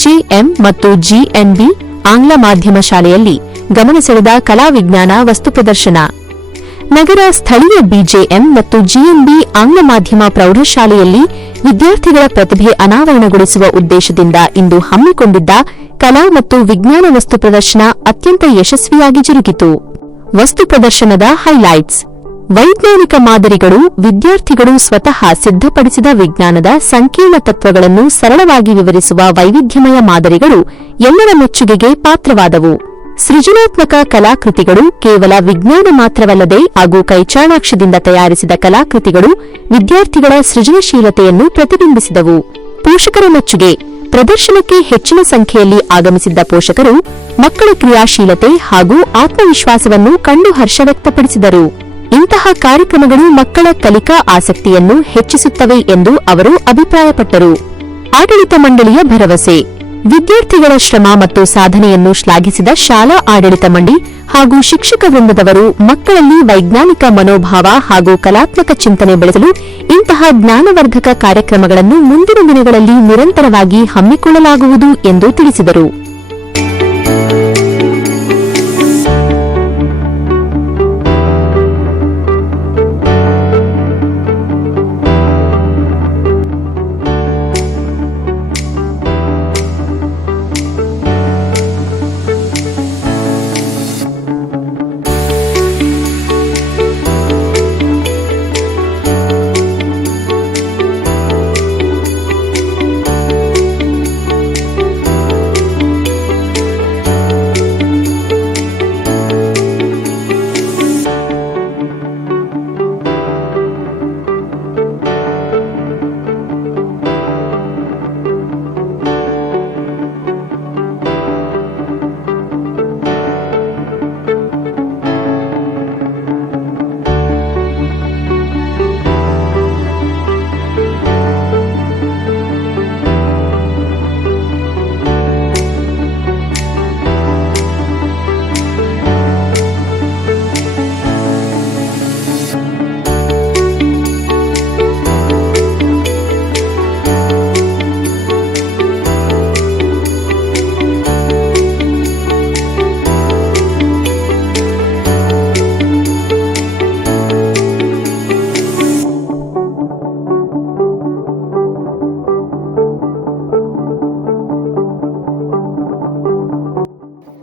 ಬಿಜೆಎಂ ಮತ್ತು ಜಿಎನ್ಬಿ ಆಂಗ್ಲ ಮಾಧ್ಯಮ ಶಾಲೆಯಲ್ಲಿ ಗಮನ ಸೆಳೆದ ಕಲಾ ವಿಜ್ಞಾನ ವಸ್ತು ಪ್ರದರ್ಶನ. ನಗರ ಸ್ಥಳೀಯ ಬಿಜೆಎಂ ಮತ್ತು ಜಿಎನ್ಬಿ ಆಂಗ್ಲ ಮಾಧ್ಯಮ ಪ್ರೌಢಶಾಲೆಯಲ್ಲಿ ವಿದ್ಯಾರ್ಥಿಗಳ ಪ್ರತಿಭೆ ಅನಾವರಣಗೊಳಿಸುವ ಉದ್ದೇಶದಿಂದ ಇಂದು ಹಮ್ಮಿಕೊಂಡಿದ್ದ ಕಲಾ ಮತ್ತು ವಿಜ್ಞಾನ ವಸ್ತು ಪ್ರದರ್ಶನ ಅತ್ಯಂತ ಯಶಸ್ವಿಯಾಗಿ ಜರುಗಿತು. ವಸ್ತು ಪ್ರದರ್ಶನದ ಹೈಲೈಟ್ಸ್: ವೈಜ್ಞಾನಿಕ ಮಾದರಿಗಳು. ವಿದ್ಯಾರ್ಥಿಗಳು ಸ್ವತಃ ಸಿದ್ಧಪಡಿಸಿದ ವಿಜ್ಞಾನದ ಸಂಕೀರ್ಣ ತತ್ವಗಳನ್ನು ಸರಳವಾಗಿ ವಿವರಿಸುವ ವೈವಿಧ್ಯಮಯ ಮಾದರಿಗಳು ಎಲ್ಲರ ಮೆಚ್ಚುಗೆಗೆ ಪಾತ್ರವಾದವು. ಸೃಜನಾತ್ಮಕ ಕಲಾಕೃತಿಗಳು. ಕೇವಲ ವಿಜ್ಞಾನ ಮಾತ್ರವಲ್ಲದೆ ಹಾಗೂ ಕೈಚಾಣಾಕ್ಷದಿಂದ ತಯಾರಿಸಿದ ಕಲಾಕೃತಿಗಳು ವಿದ್ಯಾರ್ಥಿಗಳ ಸೃಜನಶೀಲತೆಯನ್ನು ಪ್ರತಿಬಿಂಬಿಸಿದವು. ಪೋಷಕರ ಮೆಚ್ಚುಗೆ. ಪ್ರದರ್ಶನಕ್ಕೆ ಹೆಚ್ಚಿನ ಸಂಖ್ಯೆಯಲ್ಲಿ ಆಗಮಿಸಿದ್ದ ಪೋಷಕರು ಮಕ್ಕಳ ಕ್ರಿಯಾಶೀಲತೆ ಹಾಗೂ ಆತ್ಮವಿಶ್ವಾಸವನ್ನು ಕಂಡು ಹರ್ಷ ವ್ಯಕ್ತಪಡಿಸಿದರು. ಇಂತಹ ಕಾರ್ಯಕ್ರಮಗಳು ಮಕ್ಕಳ ಕಲಿಕಾ ಆಸಕ್ತಿಯನ್ನು ಹೆಚ್ಚಿಸುತ್ತವೆ ಎಂದು ಅವರು ಅಭಿಪ್ರಾಯಪಟ್ಟರು. ಆಡಳಿತ ಮಂಡಳಿಯ ಭರವಸೆ. ವಿದ್ಯಾರ್ಥಿಗಳ ಶ್ರಮ ಮತ್ತು ಸಾಧನೆಯನ್ನು ಶ್ಲಾಘಿಸಿದ ಶಾಲಾ ಆಡಳಿತ ಮಂಡಳಿ ಹಾಗೂ ಶಿಕ್ಷಕ ವೃಂದದವರು ಮಕ್ಕಳಲ್ಲಿ ವೈಜ್ಞಾನಿಕ ಮನೋಭಾವ ಹಾಗೂ ಕಲಾತ್ಮಕ ಚಿಂತನೆ ಬೆಳೆಸಲು ಇಂತಹ ಜ್ಞಾನವರ್ಧಕ ಕಾರ್ಯಕ್ರಮಗಳನ್ನು ಮುಂದಿನ ದಿನಗಳಲ್ಲಿ ನಿರಂತರವಾಗಿ ಹಮ್ಮಿಕೊಳ್ಳಲಾಗುವುದು ಎಂದು ತಿಳಿಸಿದರು.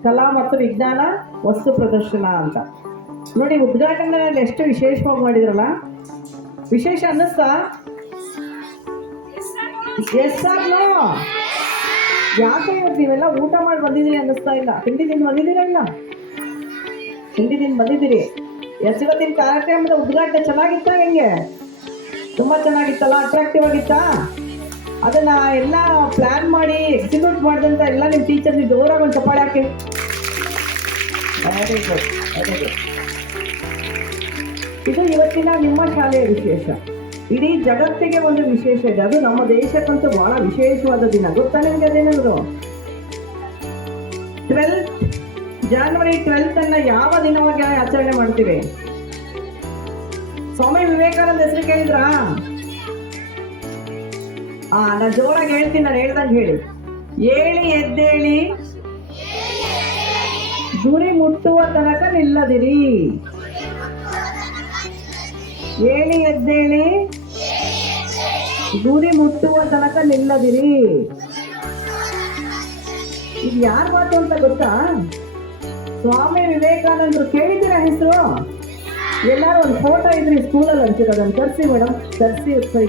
ಕಲಾ ಮತ್ತು ವಿಜ್ಞಾನ ವಸ್ತು ಪ್ರದರ್ಶನ ಅಂತ ನೋಡಿ. ಉದ್ಘಾಟನೆಯಲ್ಲಿ ಎಷ್ಟು ವಿಶೇಷವಾಗಿ ಮಾಡಿದ್ರಲ್ಲ, ವಿಶೇಷ ಅನ್ನಿಸ್ತಾ? ಎಸ್ಸಾಗ್ನೋ ಯಾಕೆ ಇವತ್ತು ನೀವೆಲ್ಲ ಊಟ ಮಾಡಿ ಬಂದಿದ್ದೀರಿ ಅನ್ನಿಸ್ತಾ ಇಲ್ಲ? ತಿಂಡಿ ತಿಂದು ಬಂದಿದ್ದೀರಲ್ಲ, ತಿಂಡಿ ತಿಂದು ಬಂದಿದ್ದೀರಿ. ಇವತ್ತಿನ ಕಾರ್ಯಕ್ರಮದ ಉದ್ಘಾಟನೆ ಚೆನ್ನಾಗಿತ್ತ? ಹೆಂಗೆ? ತುಂಬ ಚೆನ್ನಾಗಿತ್ತಲ್ಲ, ಅಟ್ರಾಕ್ಟಿವ್ ಆಗಿತ್ತಾ? ಅದನ್ನ ಎಲ್ಲ ಪ್ಲಾನ್ ಮಾಡಿ ಎಕ್ಸಿಕ್ಯೂಟ್ ಮಾಡಿದಂತ ಎಲ್ಲ ನಿಮ್ಮ ಟೀಚರ್ಸ್ ಜೋರಾಗಿ ಒಂದು ಚಪ್ಪಾಳೆ ಹಾಕಿ. Very good, very good. ಇದು ಇವತ್ತಿನ ನಿಮ್ಮ ಶಾಲೆಯ ವಿಶೇಷ. ಇಡೀ ಜಗತ್ತಿಗೆ ಒಂದು ವಿಶೇಷ ಇದೆ. ಅದು ನಮ್ಮ ದೇಶಕ್ಕಂತೂ ಬಹಳ ವಿಶೇಷವಾದ ದಿನ. ಗೊತ್ತಾ ನಿಮಗೆ ಅದೇನದು? 12th January 12th ಅನ್ನ ಯಾವ ದಿನವಾಗಿ ಆಚರಣೆ ಮಾಡ್ತೀವಿ? ಸ್ವಾಮಿ ವಿವೇಕಾನಂದ ಹೆಸರು ಕೇಳಿದ್ರಾ? ನಾನು ಜೋರಾಗಿ ಹೇಳ್ತೀನಿ, ನಾನು ಹೇಳ್ದಂಗೆ ಹೇಳಿ. ಏಳಿ ಎದ್ದೇಳಿ ಗುರಿ ಮುಟ್ಟುವ ತನಕ ನಿಲ್ಲದಿರಿ. ಏಳಿ ಎದ್ದೇಳಿ ಗುರಿ ಮುಟ್ಟುವ ತನಕ ನಿಲ್ಲದಿರಿ. ಇದು ಯಾರ ಮಾತು ಅಂತ ಗೊತ್ತಾ? ಸ್ವಾಮಿ ವಿವೇಕಾನಂದರು. ಕೇಳಿದ್ದೀರಾ ಹೆಸರು? ಎಲ್ಲಾರು ಒಂದು ಫೋಟೋ ಇದ್ರಿ ಸ್ಕೂಲಲ್ಲಿ ಹಂಚಿರೋ, ಅದನ್ನು ತರಿಸಿ ಮೇಡಮ್,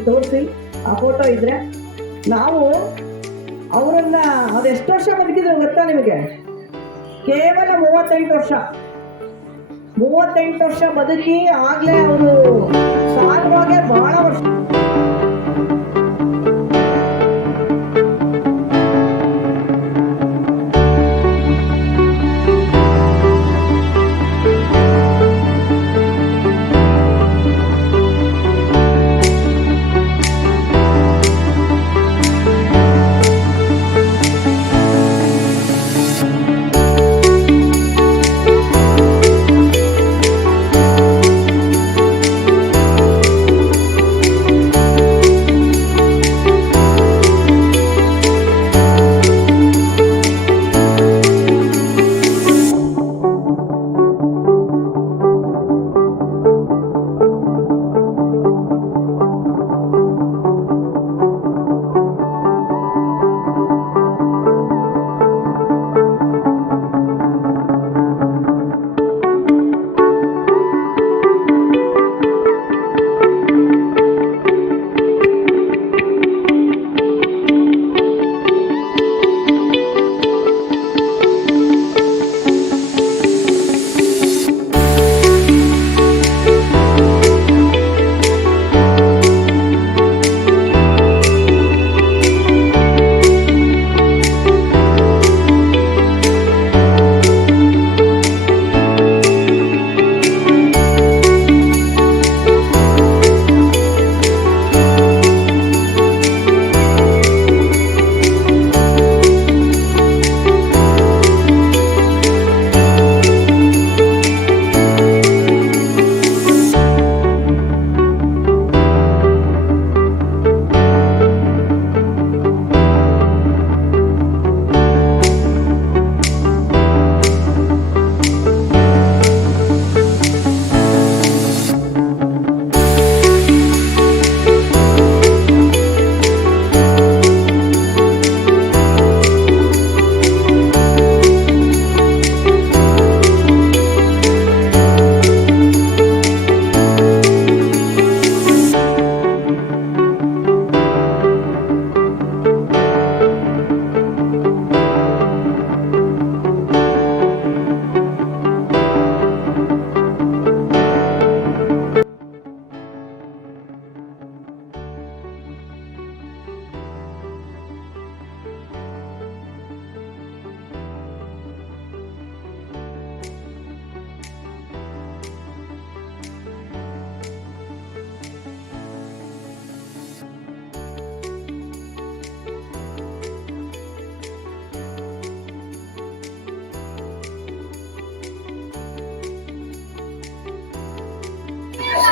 ತೋರಿಸಿ ಆ ಫೋಟೋ ಇದ್ರೆ. ನಾವು ಅವರನ್ನ ಅದೆಷ್ಟು ವರ್ಷ ಬದುಕಿದ್ರು ಗೊತ್ತಾ ನಿಮಗೆ? ಕೇವಲ 38 ವರ್ಷ. 38 ವರ್ಷ ಬದುಕಿ ಆಗ್ಲೇ ಅವರು ಸಾಗುವಾಗೆ ಬಹಳ ವರ್ಷ.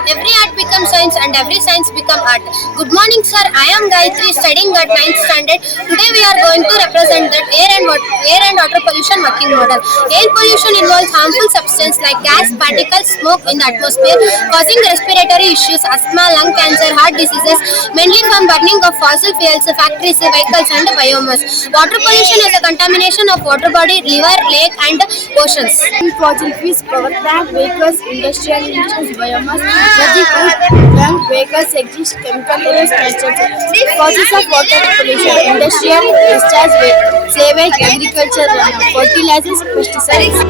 Every art becomes science and every science becomes art. Good morning, sir. I am Gayatri, studying at 9th standard. Today we are going to represent that air and water pollution working model. Air pollution involves harmful substances like gas, particles, smoke in the atmosphere, causing respiratory issues, asthma, lung cancer, heart diseases, mainly from burning of fossil fuels, factories, vehicles, and biomass. Water pollution is a contamination of water body, river, lake, and oceans. Fossil fuels, power plant, vehicles, industrial emissions, biomass, energy plant, vehicles, exist chemical structures. Causes of water pollution: industrial discharge, sewage, agriculture runoff, fertilizers, pesticides.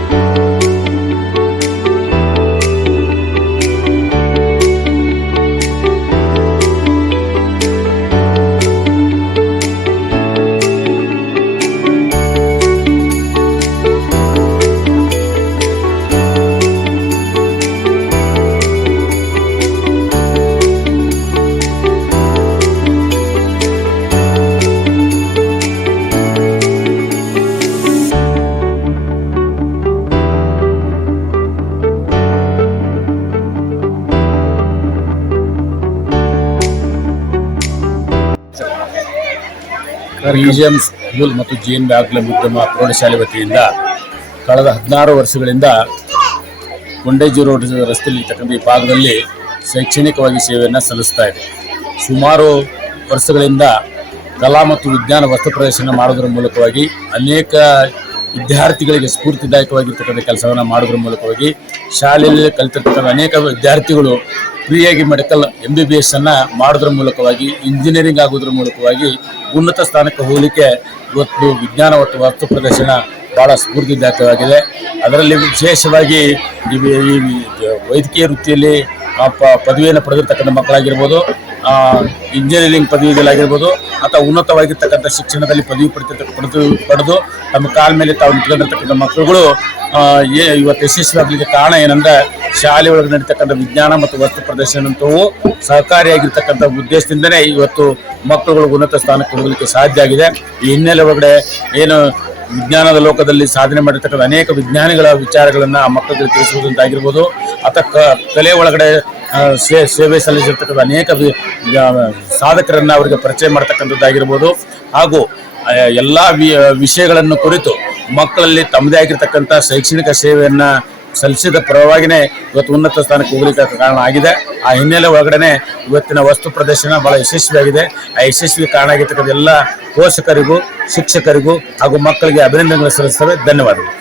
BGM school ಮತ್ತು GNB ಆಂಗ್ಲ ಮಾಧ್ಯಮ ಪ್ರೌಢಶಾಲೆ ವತಿಯಿಂದ ಕಳೆದ 16 ವರ್ಷಗಳಿಂದ ಕೊಂಡೇಜಿ road ರಸ್ತೆಯಲ್ಲಿ ಇರ್ತಕ್ಕಂಥ ಈ ಭಾಗದಲ್ಲಿ ಶೈಕ್ಷಣಿಕವಾಗಿ ಸೇವೆಯನ್ನು ಸಲ್ಲಿಸ್ತಾ ಇದೆ. ಸುಮಾರು ವರ್ಷಗಳಿಂದ ಕಲಾ ಮತ್ತು ವಿಜ್ಞಾನ ವಸ್ತು ಪ್ರದರ್ಶನ ಮಾಡೋದ್ರ ಮೂಲಕವಾಗಿ ಅನೇಕ ವಿದ್ಯಾರ್ಥಿಗಳಿಗೆ ಸ್ಫೂರ್ತಿದಾಯಕವಾಗಿರ್ತಕ್ಕಂಥ ಕೆಲಸವನ್ನು ಮಾಡೋದ್ರ ಮೂಲಕವಾಗಿ ಶಾಲೆಯಲ್ಲಿ ಕಲಿತಿರ್ತಕ್ಕಂಥ ಅನೇಕ ವಿದ್ಯಾರ್ಥಿಗಳು ಫ್ರೀಯಾಗಿ ಮೆಡಿಕಲ್ MBBS ಅನ್ನು ಮಾಡೋದ್ರ ಮೂಲಕವಾಗಿ ಇಂಜಿನಿಯರಿಂಗ್ ಆಗೋದ್ರ ಮೂಲಕವಾಗಿ ಉನ್ನತ ಸ್ಥಾನಕ್ಕೆ ಹೋಗಲಿಕ್ಕೆ ಇವತ್ತು ವಿಜ್ಞಾನ ಮತ್ತು ವಸ್ತು ಪ್ರದರ್ಶನ ಭಾಳ ಸ್ಫೂರ್ತಿದಾಯಕವಾಗಿದೆ. ಅದರಲ್ಲಿ ವಿಶೇಷವಾಗಿ ಈ ವೈದ್ಯಕೀಯ ವೃತ್ತಿಯಲ್ಲಿ ಪದವಿಯನ್ನು ಪಡೆದಿರ್ತಕ್ಕಂಥ ಮಕ್ಕಳಾಗಿರ್ಬೋದು, ಇಂಜಿನಿಯರಿಂಗ್ ಪದವಿಗಳಾಗಿರ್ಬೋದು ಅಥವಾ ಉನ್ನತವಾಗಿರ್ತಕ್ಕಂಥ ಶಿಕ್ಷಣದಲ್ಲಿ ಪದವಿ ಪಡೆದು ತಮ್ಮ ಕಾಲ ಮೇಲೆ ತಾವು ನಿಂತ್ಕೊಂಡಿರ್ತಕ್ಕಂಥ ಮಕ್ಕಳುಗಳು ಇವತ್ತು ಯಶಸ್ವಿಯಾಗಲಿಕ್ಕೆ ಕಾರಣ ಏನಂದ್ರೆ ಶಾಲೆ ಒಳಗೆ ನಡೀತಕ್ಕಂಥ ವಿಜ್ಞಾನ ಮತ್ತು ವಸ್ತು ಪ್ರದರ್ಶನಂತವು ಸಹಕಾರಿಯಾಗಿರ್ತಕ್ಕಂಥ ಉದ್ದೇಶದಿಂದನೇ ಇವತ್ತು ಮಕ್ಕಳುಗಳು ಉನ್ನತ ಸ್ಥಾನಕ್ಕೆ ಹೋಗಲಿಕ್ಕೆ ಸಾಧ್ಯ ಆಗಿದೆ. ಈ ಹಿನ್ನೆಲೆ ಒಳಗಡೆ ಏನು ವಿಜ್ಞಾನದ ಲೋಕದಲ್ಲಿ ಸಾಧನೆ ಮಾಡಿರ್ತಕ್ಕಂಥ ಅನೇಕ ವಿಜ್ಞಾನಿಗಳ ವಿಚಾರಗಳನ್ನು ಆ ಮಕ್ಕಳಿಗೆ ತಿಳಿಸುವುದಂತಾಗಿರ್ಬೋದು ಅಥವಾ ಕಲೆ ಒಳಗಡೆ ಸೇವೆ ಸಲ್ಲಿಸಿರ್ತಕ್ಕಂಥ ಅನೇಕ ಸಾಧಕರನ್ನು ಅವರಿಗೆ ಪರಿಚಯ ಮಾಡ್ತಕ್ಕಂಥದ್ದಾಗಿರ್ಬೋದು ಹಾಗೂ ಎಲ್ಲ ವಿಷಯಗಳನ್ನು ಕುರಿತು ಮಕ್ಕಳಲ್ಲಿ ತಮ್ಮದೇ ಆಗಿರ್ತಕ್ಕಂಥ ಶೈಕ್ಷಣಿಕ ಸೇವೆಯನ್ನು ಸಲ್ಲಿಸಿದ ಪರವಾಗಿಯೇ ಇವತ್ತು ಉನ್ನತ ಸ್ಥಾನಕ್ಕೆ ಹೋಗಲಿಕ್ಕೆ ಕಾರಣ ಆಗಿದೆ. ಆ ಹಿನ್ನೆಲೆ ಒಳಗಡೆ ಇವತ್ತಿನ ವಸ್ತು ಪ್ರದರ್ಶನ ಭಾಳ ಯಶಸ್ವಿಯಾಗಿದೆ. ಆ ಯಶಸ್ವಿ ಕಾರಣ ಆಗಿರ್ತಕ್ಕಂಥ ಎಲ್ಲ ಪೋಷಕರಿಗೂ ಶಿಕ್ಷಕರಿಗೂ ಹಾಗೂ ಮಕ್ಕಳಿಗೆ ಅಭಿನಂದನೆಗಳು ಸಲ್ಲಿಸ್ತೇವೆ. ಧನ್ಯವಾದಗಳು.